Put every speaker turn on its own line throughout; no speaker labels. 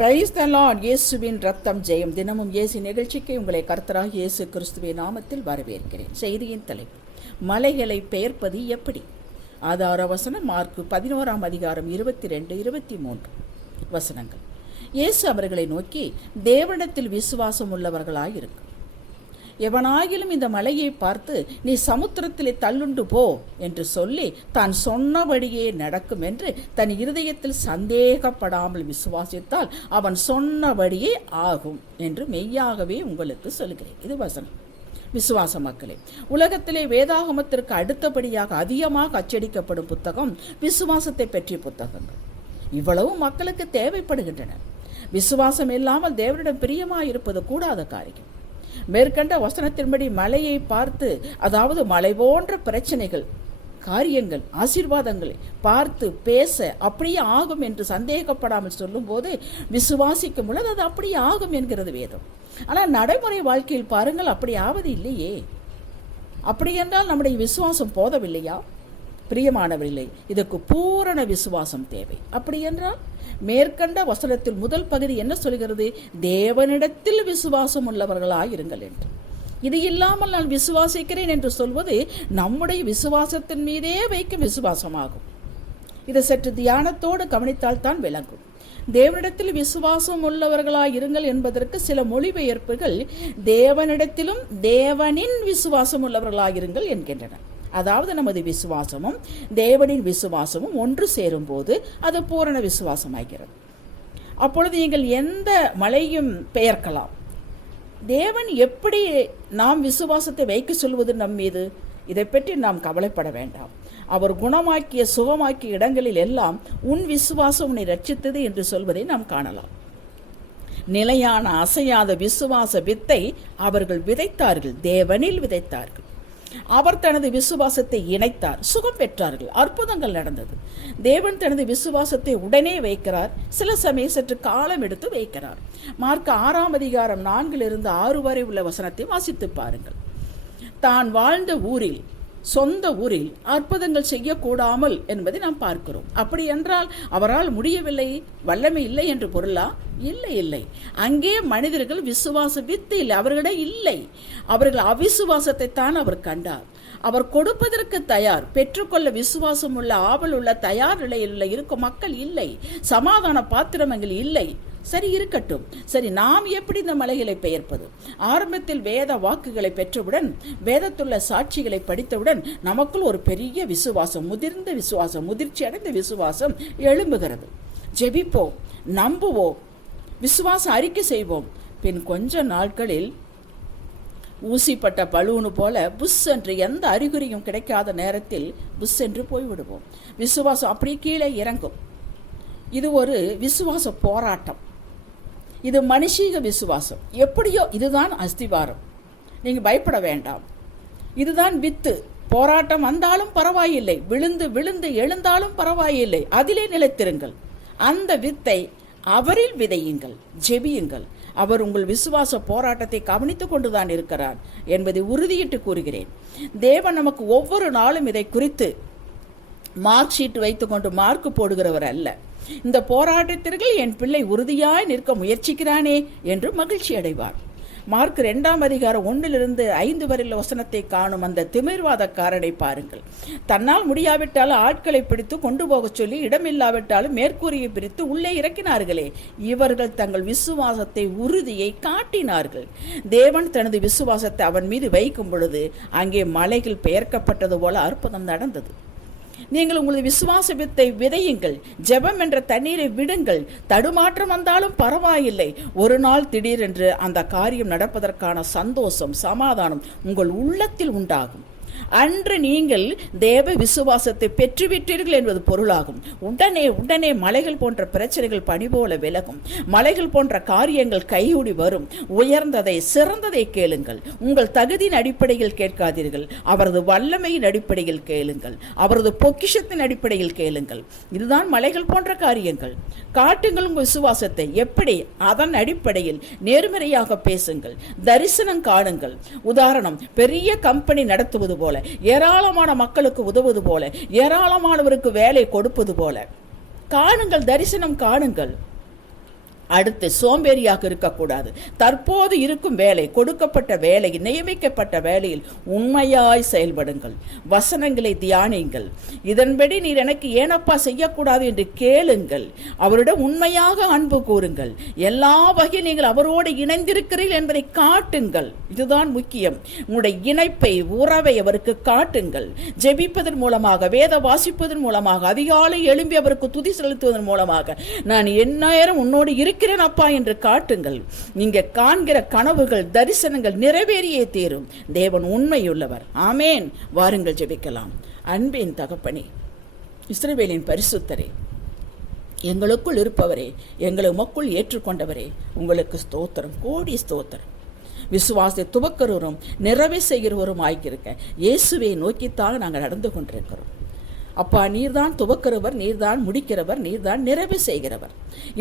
Praise the Lord இயேசுவின் ரத்தம் ஜெயம். தினமும் இயேசு நிகழ்ச்சிக்கு உங்களை கர்த்தராக இயேசு கிறிஸ்துவின் நாமத்தில் வரவேற்கிறேன். செய்தியின் தலைப்பு மலைகளை பெயர்ப்பது எப்படி? ஆதார வசனம் மார்க்கு பதினோராம் அதிகாரம் இருபத்தி ரெண்டு இருபத்தி மூன்று வசனங்கள். இயேசு அவர்களை நோக்கி தேவனத்தில் விசுவாசம் உள்ளவர்களாக இருக்கும் எவனாகிலும் இந்த மலையை பார்த்து நீ சமுத்திரத்திலே தள்ளுண்டு போ என்று சொல்லி தான் சொன்னபடியே நடக்கும் என்று தன் இருதயத்தில் சந்தேகப்படாமல் விசுவாசித்தால் அவன் சொன்னபடியே ஆகும் என்று மெய்யாகவே உங்களுக்கு சொல்கிறேன். இது வசனம். விசுவாச மக்களே உலகத்திலே வேதாகமத்திற்கு அடுத்தபடியாக அதிகமாக அச்சடிக்கப்படும் புத்தகம் விசுவாசத்தை பற்றிய புத்தகங்கள். இவ்வளவு மக்களுக்கு தேவைப்படுகின்றன. விசுவாசம் இல்லாமல் தேவனிடம் பிரியமாயிருப்பது கூடாத காரியம். மேற்கண்ட வசனத்தின்படி மலையை பார்த்து அதாவது மலை போன்ற பிரச்சனைகள் காரியங்கள் ஆசீர்வாதங்களை பார்த்து பேச அப்படியே ஆகும் என்று சந்தேகப்படாமல் சொல்லும்போது விசுவாசிக்கும் பொழுது அது அப்படியே ஆகும் என்கிறது வேதம். ஆனால் நடைமுறை வாழ்க்கையில் பாருங்கள் அப்படி ஆவது இல்லையே. அப்படி என்றால் நம்முடைய விசுவாசம் போதவில்லையா? பிரியமானவர்களே இதற்கு பூரண விசுவாசம் தேவை. அப்படி என்றால் மேற்கண்ட வசனத்தில் முதல் பகுதி என்ன சொல்கிறது? தேவனிடத்தில் விசுவாசம் உள்ளவர்களாயிருங்கள் என்று. இது இல்லாமல் நான் விசுவாசிக்கிறேன் என்று சொல்வது நம்முடைய விசுவாசத்தின் மீதே வைக்கும் விசுவாசமாகும். இதை சற்று தியானத்தோடு கவனித்தால்தான் விளங்கும். தேவனிடத்தில் விசுவாசம் உள்ளவர்களாய் இருங்கள் என்பதற்கு சில மொழிபெயர்ப்புகள் தேவனிடத்திலும் தேவனின் விசுவாசம் உள்ளவர்களாயிருங்கள் என்கின்றன. அதாவது நமது விசுவாசமும் தேவனின் விசுவாசமும் ஒன்று சேரும்போது அது பூரண விசுவாசமாகிறது. அப்பொழுது நீங்கள் எந்த மலையும் பெயர்க்கலாம். தேவன் எப்படி நாம் விசுவாசத்தை வைக்க சொல்வது நம் மீது? இதை பற்றி நாம் கவலைப்பட வேண்டாம். அவர் குணமாக்கிய சுகமாக்கிய இடங்களில் எல்லாம் உன் விசுவாசம் உன்னை ரட்சித்தது என்று சொல்வதை நாம் காணலாம். நிலையான அசையாத விசுவாச வித்தை அவர்கள் விதைத்தார்கள். தேவனில் விதைத்தார்கள். அவர் தனது விசுவாசத்தை இணைத்தார். சுகம் பெற்றார்கள். அற்புதங்கள் நடந்தது. தேவன் தனது விசுவாசத்தை உடனே வைக்கிறார். சில சமயம் சற்று காலம் எடுத்து வைக்கிறார். மார்க் ஆறாம் அதிகாரம் நான்கிலிருந்து ஆறு வரை உள்ள வசனத்தை வாசித்து பாருங்கள். தான் வாழ்ந்த ஊரில் சொந்த ஊரில் அற்புதங்கள் செய்யக்கூடாமல் என்பதை நாம் பார்க்கிறோம். அப்படி என்றால் அவரால் முடியவில்லை வல்லமை இல்லை என்று பொருளா? இல்லை இல்லை. அங்கே மனிதர்கள் விசுவாச வித்து இல்லை அவர்களிடம் இல்லை. அவர்கள் அவிசுவாசத்தை தான் அவர் கண்டார். அவர் கொடுப்பதற்கு தயார். பெற்றுக்கொள்ள விசுவாசம் உள்ள ஆவல் உள்ள தயார் நிலையில் உள்ள இருக்கும் மக்கள் இல்லை. சமாதான பாத்திரம் இல்லை. சரி இருக்கட்டும். சரி நாம் எப்படி இந்த மலைகளை பெயர்ப்பது? ஆரம்பத்தில் வேத வாக்குகளை பெற்றவுடன் வேதத்துள்ள சாட்சிகளை படித்தவுடன் நமக்குள் ஒரு பெரிய விசுவாசம் முதிர்ந்த விசுவாசம் முதிர்ச்சி அடைந்த விசுவாசம் எழும்புகிறது. ஜெபிப்போம் நம்புவோம் விசுவாசம் அறிக்கை செய்வோம். பின் கொஞ்ச நாட்களில் ஊசிப்பட்ட பலூனு போல புஷ் என்று எந்த அறிகுறியும் கிடைக்காத நேரத்தில் புஷ் என்று போய்விடுவோம். விசுவாசம் அப்படியே கீழே இறங்கும். இது ஒரு விசுவாச போராட்டம். இது மனுஷீக விசுவாசம். எப்படியோ இதுதான் அஸ்திவாரம். நீங்கள் பயப்பட வேண்டாம். இதுதான் வித்து. போராட்டம் வந்தாலும் பரவாயில்லை. விழுந்து விழுந்து எழுந்தாலும் பரவாயில்லை. அதிலே நிலைத்திருங்கள். அந்த வித்தை அவரில் விதையுங்கள் ஜெபியுங்கள். அவர் உங்கள் விசுவாச போராட்டத்தை கவனித்துக் கொண்டுதான் இருக்கிறார் என்பதை உறுதியிட்டு கூறுகிறேன். தேவன் நமக்கு ஒவ்வொரு நாளும் இதை குறித்து மார்க் ஷீட் வைத்துக்கொண்டு மார்க் போடுகிறவர் அல்ல. இந்த போராட்டத்திற்கு என் பிள்ளை உறுதியாய் நிற்க முயற்சிக்கிறானே என்று மகிழ்ச்சி அடைவார். மார்க் இரண்டாம் அதிகாரம் ஒன்றிலிருந்து ஐந்து வரையில் வசனத்தை காணும் அந்த திமிர்வாதக்காரனை பாருங்கள். தன்னால் முடியாவிட்டாலும் ஆட்களை பிடித்து கொண்டு போகச் சொல்லி இடமில்லாவிட்டாலும் மேற்கூறியை பிரித்து உள்ளே இறக்கினார்களே. இவர்கள் தங்கள் விசுவாசத்தை உறுதியை காட்டினார்கள். தேவன் தனது விசுவாசத்தை அவன் மீது வைக்கும் பொழுது அங்கே மலைகள் பெயர்க்கப்பட்டது போல அற்புதம் நடந்தது. நீங்கள் உங்களது விசுவாச வித்தை விதையுங்கள். ஜெபம் என்ற தண்ணீரை விடுங்கள். தடுமாற்றம் வந்தாலும் பரவாயில்லை. ஒரு நாள் திடீரென்று அந்த காரியம் நடப்பதற்கான சந்தோஷம் சமாதானம் உங்கள் உள்ளத்தில் உண்டாகும். அன்று நீங்கள் தேவ விசுவாசத்தை பெற்றுவிட்டீர்கள் என்பது பொருளாகும். உடனே உடனே மலைகள் போன்ற பிரச்சனைகள் பணி போல விலகும். மலைகள் போன்ற காரியங்கள் கைகூடி வரும். உயர்ந்ததை சிறந்ததை கேளுங்கள். உங்கள் தகுதியின் அடிப்படையில் கேட்காதீர்கள். அவரது வல்லமையின் அடிப்படையில் கேளுங்கள். அவரது பொக்கிஷத்தின் அடிப்படையில் கேளுங்கள். இதுதான் மலைகள் போன்ற காரியங்கள். காட்டுங்கள் உங்கள் விசுவாசத்தை. எப்படி? அதன் அடிப்படையில் நேர்மறையாக பேசுங்கள். தரிசனம் காணுங்கள். உதாரணம் பெரிய கம்பெனி நடத்துவது போல. ஏராளமான மக்களுக்கு உதவுவது போல ஏராளமானவருக்கு வேலை கொடுப்பது போல. காணுங்கள் தரிசனம் காணுங்கள். அடுத்து சோம்பேறியாக இருக்கக்கூடாது. தற்போது இருக்கும் வேலை கொடுக்கப்பட்ட வேலை நியமிக்கப்பட்ட வேலையில் உண்மையாய் செயல்படுங்கள். வசனங்களை தியானியுங்கள் இதன்படி நீர் எனக்கு ஏனப்பா செய்யக்கூடாது என்று கேளுங்கள். அவரிடம் உண்மையாக அன்பு கூறுங்கள். எல்லா வகையில் நீங்கள் அவரோடு இணைந்திருக்கிறீர்கள் என்பதை காட்டுங்கள். இதுதான் முக்கியம். உங்களுடைய இணைப்பை உறவை அவருக்கு காட்டுங்கள். ஜெபிப்பதன் மூலமாக வேத வாசிப்பதன் மூலமாக அதிகாலை எழும்பி அவருக்கு துதி செலுத்துவதன் மூலமாக நான் எந்நேரம் உன்னோடு இருக்கிறேன் அப்பா என்று காட்டுங்கள். நீங்க காண்கிற கனவுகள் தரிசனங்கள் நிறைவேறியே தீரும். தேவன் உண்மையுள்ளவர். ஆமேன். வாருங்கள் ஜெபிக்கலாம். அன்பின் தகப்பனே இஸ்ரேவேலின் பரிசுத்தரே எங்களுக்குள் இருப்பவரே எங்களை உமக்குள் ஏற்றுக்கொண்டவரே உங்களுக்கு ஸ்தோத்திரம் கோடி ஸ்தோத்திரம். விசுவாசத்தை துவக்கிறவரும் நிறைவே செய்கிறவரும் ஆகியிருக்க இயேசுவை நோக்கித்தான் நாங்கள் நடந்து கொண்டிருக்கிறோம். அப்பா நீர்தான் துவக்கிறவர் நீர்தான் முடிக்கிறவர் நீர்தான் நிறைவு செய்கிறவர்.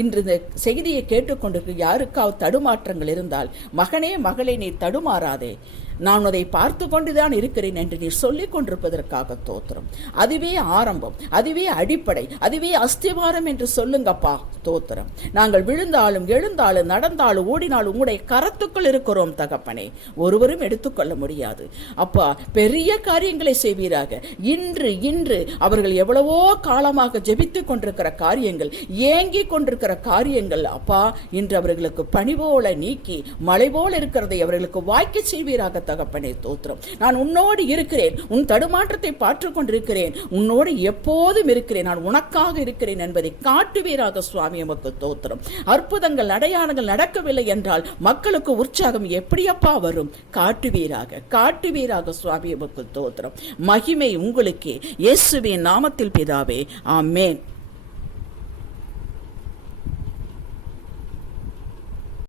இன்று இந்த செய்தியை கேட்டுக்கொண்டிருக்க யாருக்காவது தடுமாற்றங்கள் இருந்தால் மகனே மகளே நீ தடுமாறாதே. நான் அதை பார்த்து கொண்டுதான் இருக்கிறேன் என்று நீர் சொல்லிக் கொண்டிருப்பதற்காக தோத்திரம். அதுவே ஆரம்பம் அதுவே அடிப்படை அதுவே அஸ்திவாரம் என்று சொல்லுங்கப்பா தோத்திரம். நாங்கள் விழுந்தாலும் எழுந்தாலும் நடந்தாலும் ஓடினாலும் உங்களுடைய கரத்துக்குள் இருக்கிறோம் தகப்பனே. ஒருவரும் எடுத்துக்கொள்ள முடியாது. அப்பா பெரிய காரியங்களை செய்வீராக. இன்று இன்று அவர்கள் எவ்வளவோ காலமாக ஜெபித்துக் கொண்டிருக்கிற காரியங்கள் ஏங்கி கொண்டிருக்கிற காரியங்கள் அப்பா இன்று அவர்களுக்கு பணி போல நீக்கி மழை போல இருக்கிறதை அவர்களுக்கு வாய்க்க செய்வீராக தகப்பனே தோத்திரம் நான் உன்னோடு இருக்கிறேன். உன் தடுமாற்றத்தை பார்த்து கொண்டிருக்கிறேன். உன்னோடு எப்போதும் இருக்கிறேன். நான் உனக்காக இருக்கிறேன் என்பதை காட்டுவீராக சுவாமி உமக்கு தோத்திரம் அற்புதங்கள் அடையாளங்கள் நடக்கவில்லை என்றால் மக்களுக்கு உற்சாகம் எப்படியப்பா வரும்? காட்டுவீராக காட்டுவீராக சுவாமி உமக்கு தோத்திரம் மகிமை உங்களுக்கே. இயேசுவின் நாமத்தில் பிதாவே. ஆமேன்.